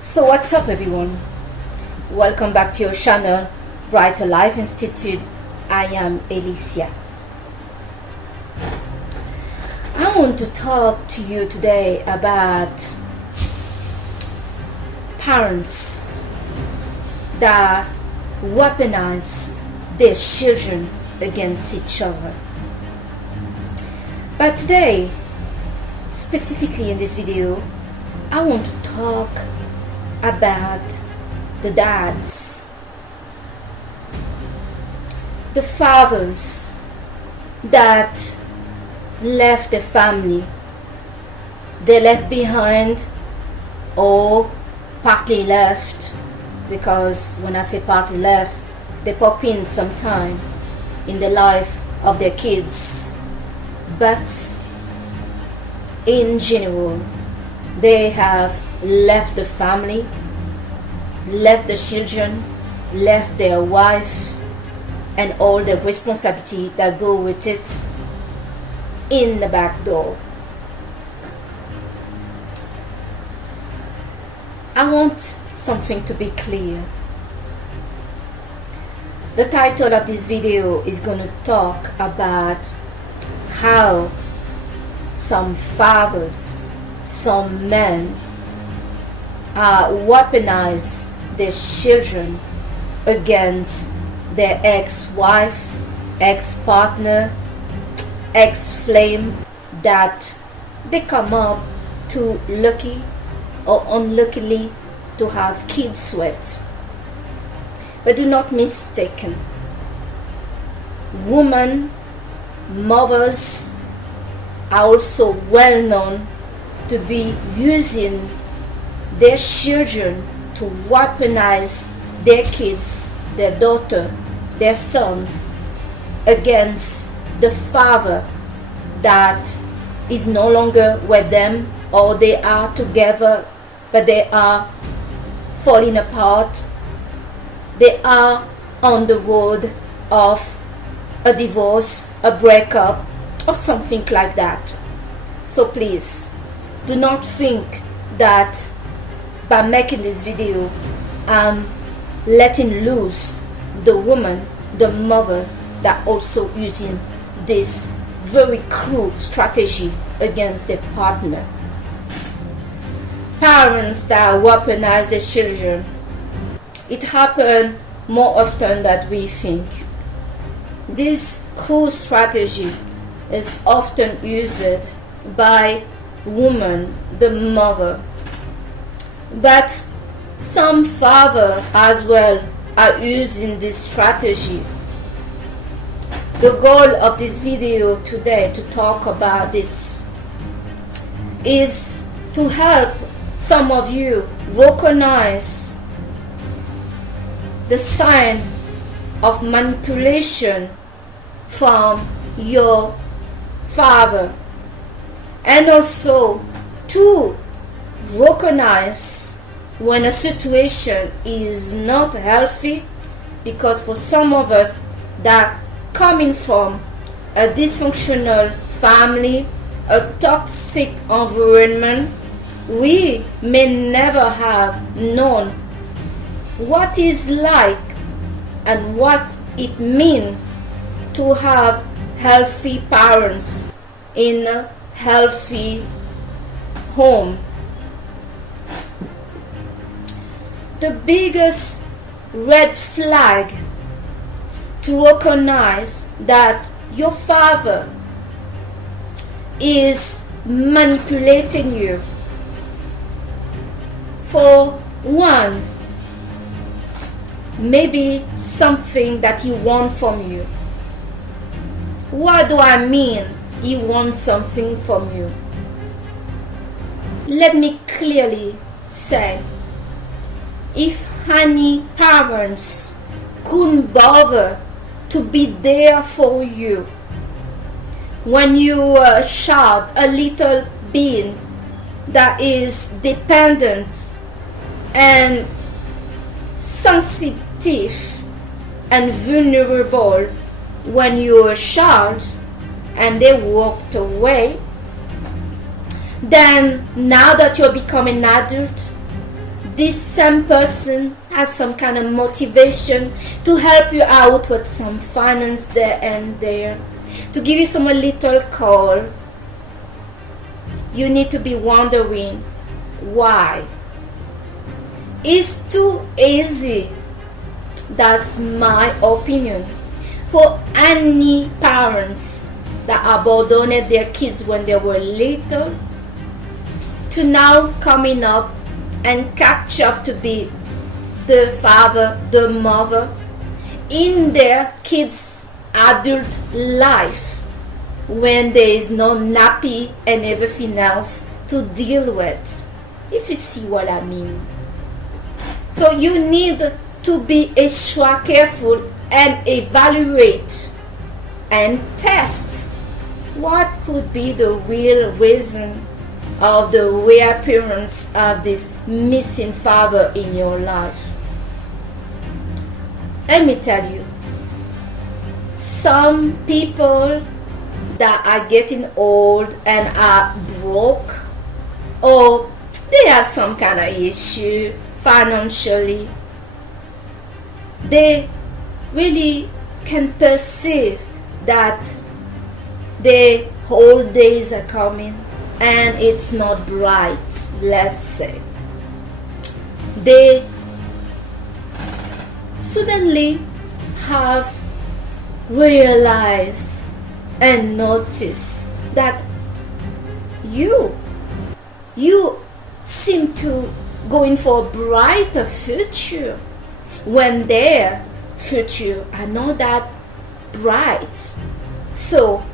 So what's up everyone? Welcome back to your channel, Brighter Life Institute. I am Alicia. I want to talk to you today about parents that weaponize their children against each other. But today, specifically in this video, I want to talk about the dads, the fathers that left the family, they left behind or partly left, because when I say partly left, they pop in sometime in the life of their kids, but in general they have left the family, left the children, left their wife and all the responsibility that go with it in the back door. I want something to be clear. The title of this video is going to talk about how some fathers, some men weaponize their children against their ex-wife, ex-partner, ex-flame that they come up to lucky or unluckily to have kids with. But do not mistaken, women, mothers are also well known to be using their children to weaponize their kids, their daughter, their sons against the father that is no longer with them, or they are together but they are falling apart. They are on the road of a divorce, a breakup, or something like that. So please do not think that by making this video I'm letting loose the woman, the mother that also using this very cruel strategy against their partner. Parents that weaponize their children, it happens more often than we think. This cruel strategy is often used by woman, the mother, but some father as well are using this strategy. The goal of this video today to talk about this is to help some of you recognize the sign of manipulation from your father, and also to recognize when a situation is not healthy, because for some of us that coming from a dysfunctional family, a toxic environment, we may never have known what is like and what it means to have healthy parents in a healthy home. The biggest red flag to recognize that your father is manipulating you, for one, maybe something that he wants from you. What do I mean he wants something from you? Let me clearly say, if any parents couldn't bother to be there for you when you were a child, a little being that is dependent and sensitive and vulnerable when you were a child, and they walked away, then now that you're becoming an adult, this same person has some kind of motivation to help you out with some finance there and there, to give you some little call, you need to be wondering why. It's too easy, that's my opinion, for any parents that abandoned their kids when they were little to now coming up and catch up to be the father, the mother in their kids' adult life when there is no nappy and everything else to deal with, if you see what I mean. So you need to be extra careful and evaluate and test what could be the real reason of the reappearance of this missing father in your life. Let me tell you, some people that are getting old and are broke, or they have some kind of issue financially, they really can perceive that the old days are coming and it's not bright, let's say. They suddenly have realized and noticed that you seem to going for a brighter future when their future are not that bright. So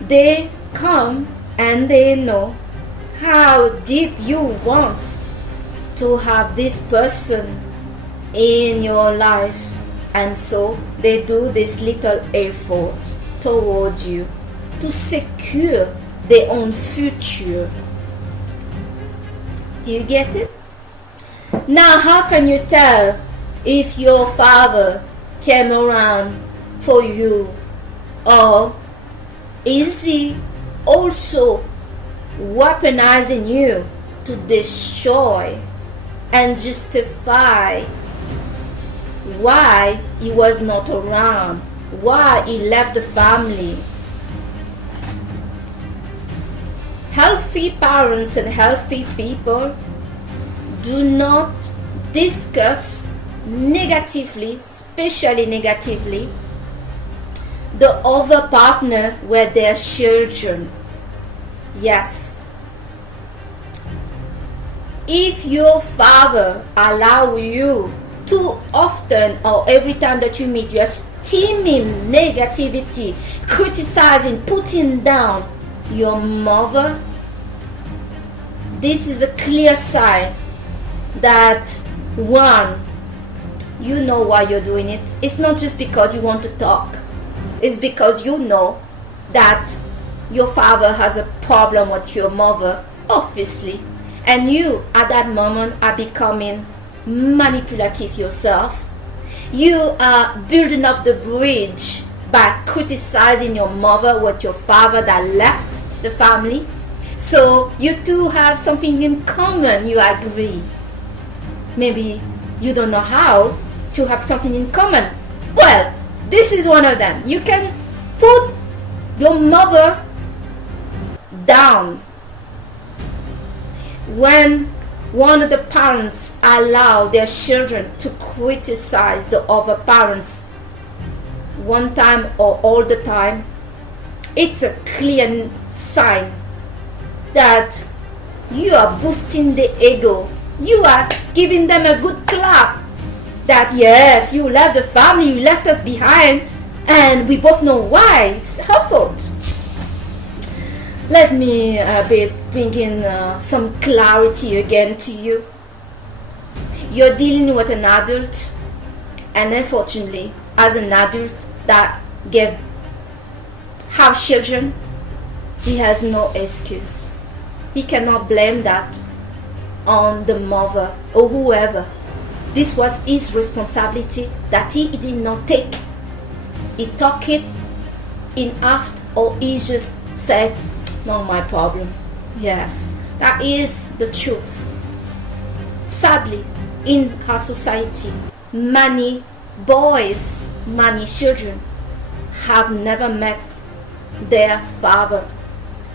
they come and they know how deep you want to have this person in your life, and so they do this little effort towards you to secure their own future. Do you get it? Now, how can you tell if your father came around for you, or is he also weaponizing you to destroy and justify why he was not around, why he left the family? Healthy parents and healthy people do not discuss negatively, especially negatively, the other partner with their children. Yes. If your father allow you too often, or every time that you meet, you're steaming negativity, criticizing, putting down your mother, this is a clear sign that, one, you know why you're doing it. It's not just because you want to talk. It's because you know that your father has a problem with your mother, obviously, and you at that moment are becoming manipulative yourself. You are building up the bridge by criticizing your mother with your father that left the family. So you two have something in common, you agree. Maybe you don't know how to have something in common. Well, this is one of them. You can put your mother down when one of the parents allow their children to criticize the other parents one time or all the time. It's a clear sign that you are boosting the ego. You are giving them a good clap that yes, you left the family, you left us behind, and we both know why. It's her fault. Let me be bringing some clarity again to you. You're dealing with an adult, and unfortunately, as an adult that have children, he has no excuse. He cannot blame that on the mother or whoever. This was his responsibility that he did not take. He took it in aft, or he just said, not my problem. Yes, that is the truth. Sadly, in our society, many boys, many children have never met their father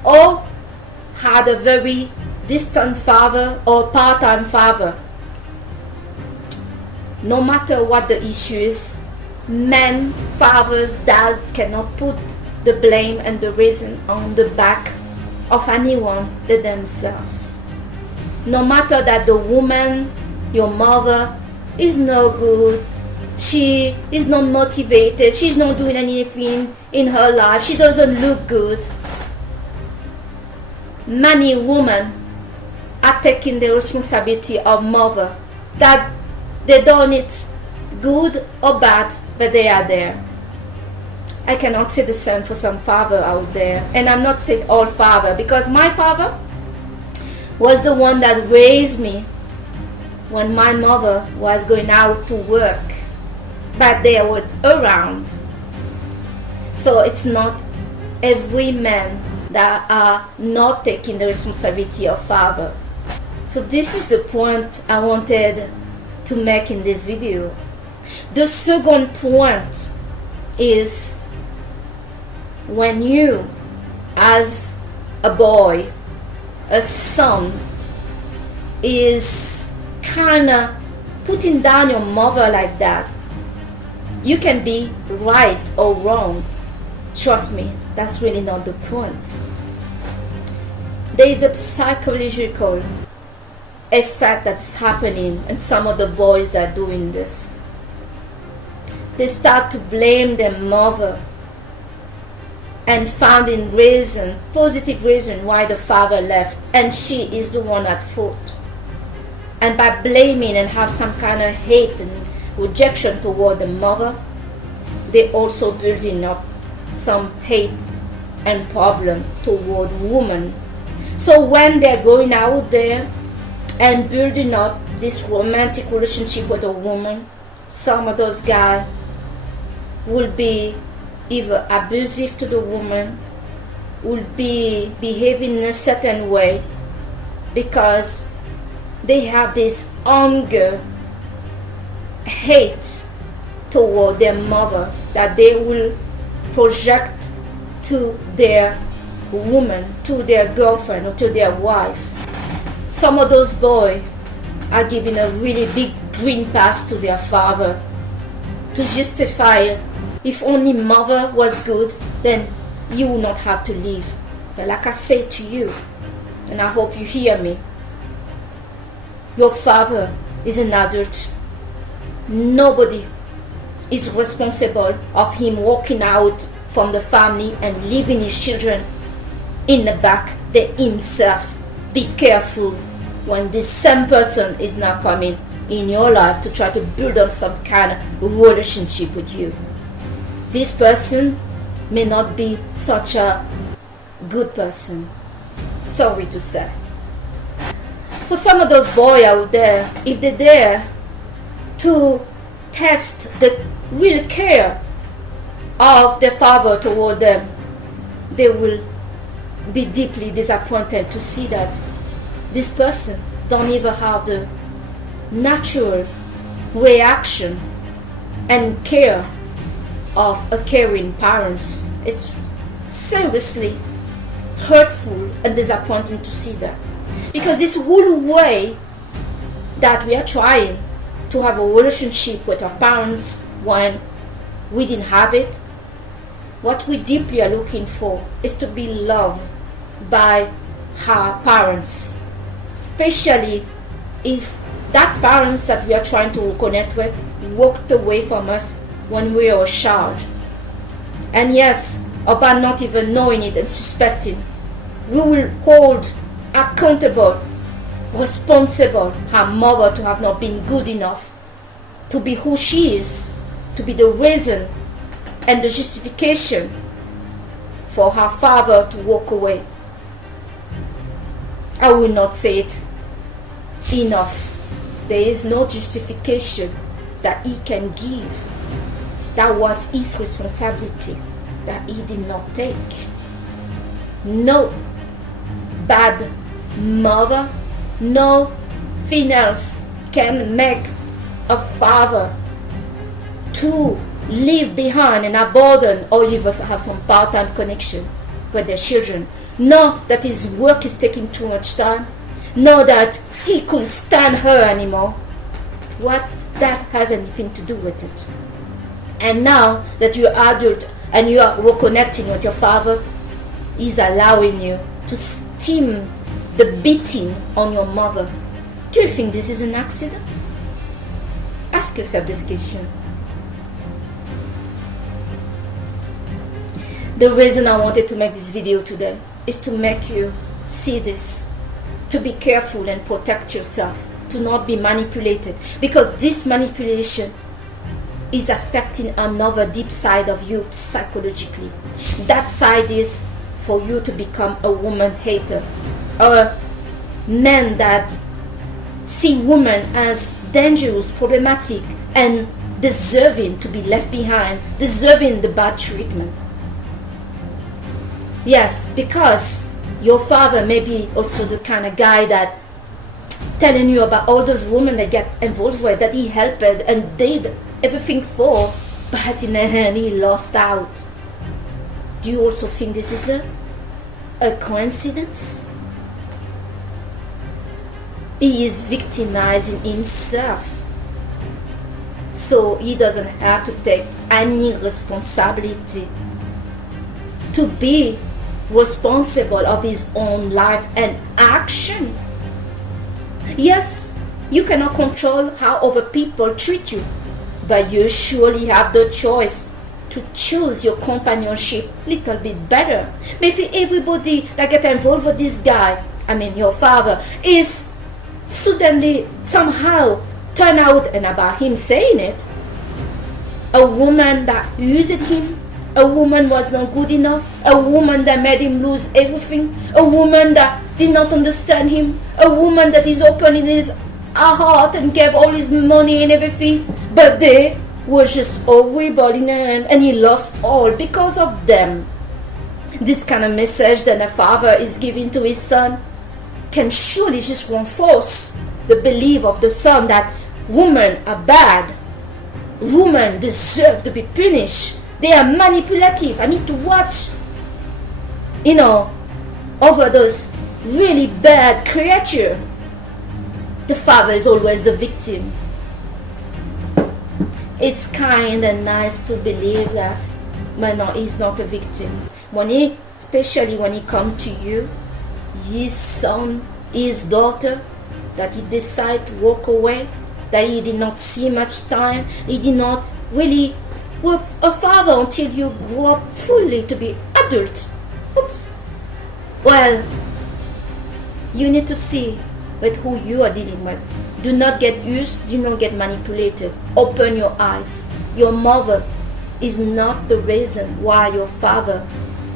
or had a very distant father or part-time father. No matter what the issue is, men, fathers, dads cannot put the blame and the reason on the back of anyone but themselves. No matter that the woman, your mother, is no good, she is not motivated, she's not doing anything in her life, she doesn't look good. Many women are taking the responsibility of mother, that they done it good or bad, but they are there. I cannot say the same for some father out there, and I'm not saying all father, because my father was the one that raised me when my mother was going out to work, but they were around. So it's not every man that are not taking the responsibility of father. So this is the point I wanted to make in this video. The second point is, when you, as a boy, a son, is kind of putting down your mother like that, you can be right or wrong. Trust me, that's really not the point. There is a psychological effect that's happening, and some of the boys that are doing this, they start to blame their mother and finding reason, positive reason why the father left, and she is the one at fault. And by blaming and have some kind of hate and rejection toward the mother, they also building up some hate and problem toward women. So when they're going out there and building up this romantic relationship with a woman, some of those guys will be either abusive to the woman, will be behaving in a certain way because they have this anger, hate toward their mother that they will project to their woman, to their girlfriend, or to their wife. Some of those boys are giving a really big green pass to their father to justify, if only mother was good, then you will not have to leave. But like I say to you, and I hope you hear me, your father is an adult. Nobody is responsible of him walking out from the family and leaving his children in the back than himself. Be careful when this same person is now coming in your life to try to build up some kind of relationship with you. This person may not be such a good person. Sorry to say. For some of those boys out there, if they're there to test the real care of their father toward them, they will be deeply disappointed to see that this person don't even have the natural reaction and care of a caring parents. It's seriously hurtful and disappointing to see that, because this whole way that we are trying to have a relationship with our parents when we didn't have it, what we deeply are looking for is to be loved by our parents, especially if that parents that we are trying to connect with walked away from us when we were a child. And yes, upon not even knowing it and suspecting, we will hold accountable, responsible her mother to have not been good enough to be who she is, to be the reason and the justification for her father to walk away. I will not say it enough. There is no justification that he can give. That was his responsibility that he did not take. No bad mother, no females can make a father to leave behind and abandon or even have some part-time connection with their children. Know that his work is taking too much time. Know that he couldn't stand her anymore. What? That has anything to do with it. And now that you're adult and you are reconnecting with your father, he's allowing you to stem the beating on your mother. Do you think this is an accident? Ask yourself this question. The reason I wanted to make this video today is to make you see this, to be careful and protect yourself, to not be manipulated, because this manipulation is affecting another deep side of you psychologically. That side is for you to become a woman hater, a man that see women as dangerous, problematic, and deserving to be left behind, deserving the bad treatment. Yes, because your father may be also the kind of guy that telling you about all those women that get involved with, that he helped and did everything for, but in the end he lost out. Do you also think this is a coincidence? He is victimizing himself, so he doesn't have to take any responsibility, to be responsible of his own life and action. Yes, you cannot control how other people treat you, but you surely have the choice to choose your companionship a little bit better. Maybe everybody that get involved with this guy, your father, is suddenly somehow turn out, and about him saying it, a woman that used him, a woman was not good enough, a woman that made him lose everything, a woman that did not understand him, a woman that is opening his heart and gave all his money and everything, but they were just horrible in the end, and he lost all because of them. This kind of message that a father is giving to his son can surely just reinforce the belief of the son that women are bad, women deserve to be punished, they are manipulative. I need to watch, over those really bad creatures. The father is always the victim. It's kind and nice to believe that, but no, he's not a victim. Especially when he comes to you, his son, his daughter, that he decide to walk away, that he did not see much time, he did not really work a father until you grow up fully to be adult. Oops. Well, you need to see with who you are dealing with. Do not get used, do not get manipulated. Open your eyes. Your mother is not the reason why your father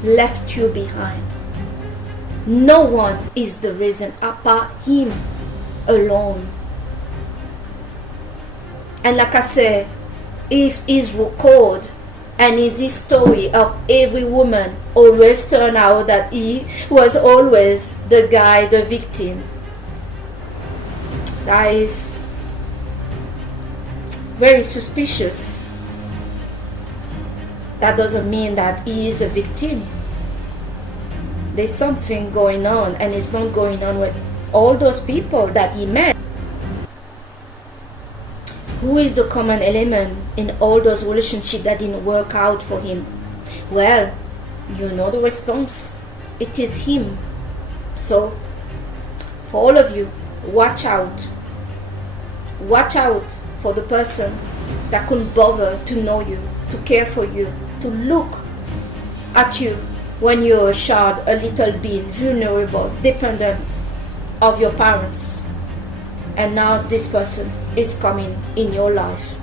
left you behind. No one is the reason apart him alone. And like I said, if his record and his story of every woman always turn out that he was always the guy, the victim, that is very suspicious. That doesn't mean that he is a victim. There's something going on, and it's not going on with all those people that he met. Who is the common element in all those relationships that didn't work out for him? Well, you know the response. It is him. So, for all of you, watch out. Watch out for the person that couldn't bother to know you, to care for you, to look at you when you're a child, a little bit vulnerable, dependent of your parents. And now this person is coming in your life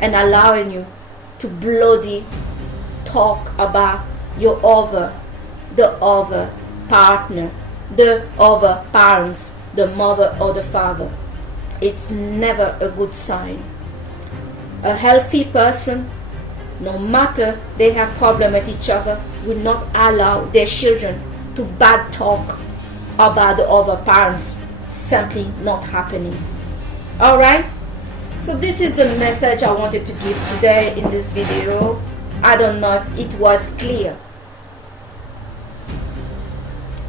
and allowing you to bloody talk about the other partner, the other parents, the mother or the father. It's never a good sign. A healthy person, no matter they have problem with each other, will not allow their children to bad talk about the other parents, simply not happening. All right, so this is the message I wanted to give today in this video. I don't know if it was clear,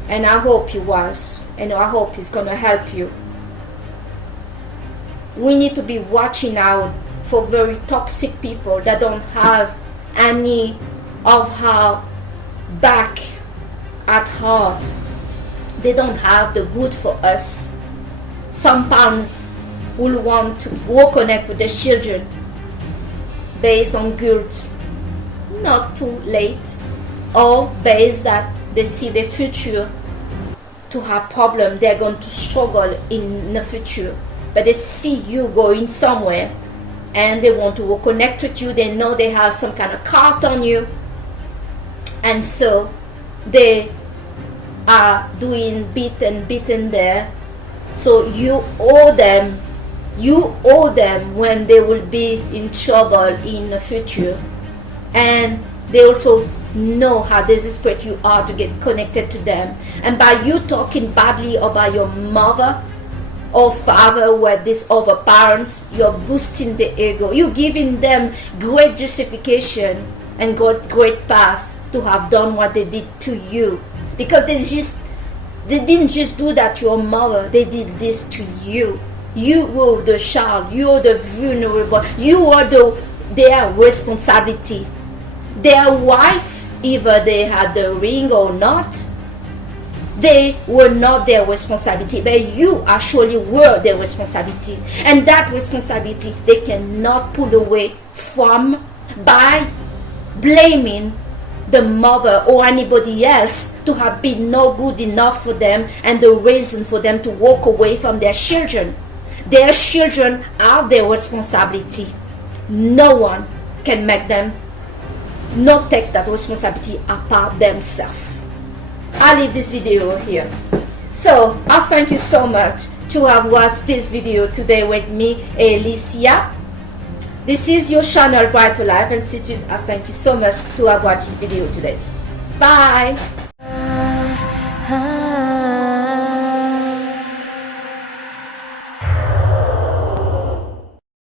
and I hope it was, and I hope it's gonna help you. We need to be watching out for very toxic people that don't have any of our back at heart. They don't have the good for us. Some parents will want to go connect with their children based on guilt, not too late, or based that they see the future to have problem, they're going to struggle in the future, but they see you going somewhere and they want to connect with you. They know they have some kind of card on you, and so they are doing beaten there. So you owe them when they will be in trouble in the future. And they also know how desperate you are to get connected to them. And by you talking badly about your mother or father with these other parents, you're boosting the ego. You're giving them great justification and great pass to have done what they did to you, because they didn't just do that to your mother, they did this to you. You were the child, you are the vulnerable, you are their responsibility. Their wife, either they had the ring or not, they were not their responsibility, but you actually were their responsibility. And that responsibility they cannot pull away from by blaming the mother or anybody else to have been not good enough for them and the reason for them to walk away from their children. Their children are their responsibility. No one can make them not take that responsibility upon themselves. I'll leave this video here. So I thank you so much to have watched this video today with me, Alicia. This is your channel, Bright to Life Institute. I thank you so much to have watched this video today. Bye.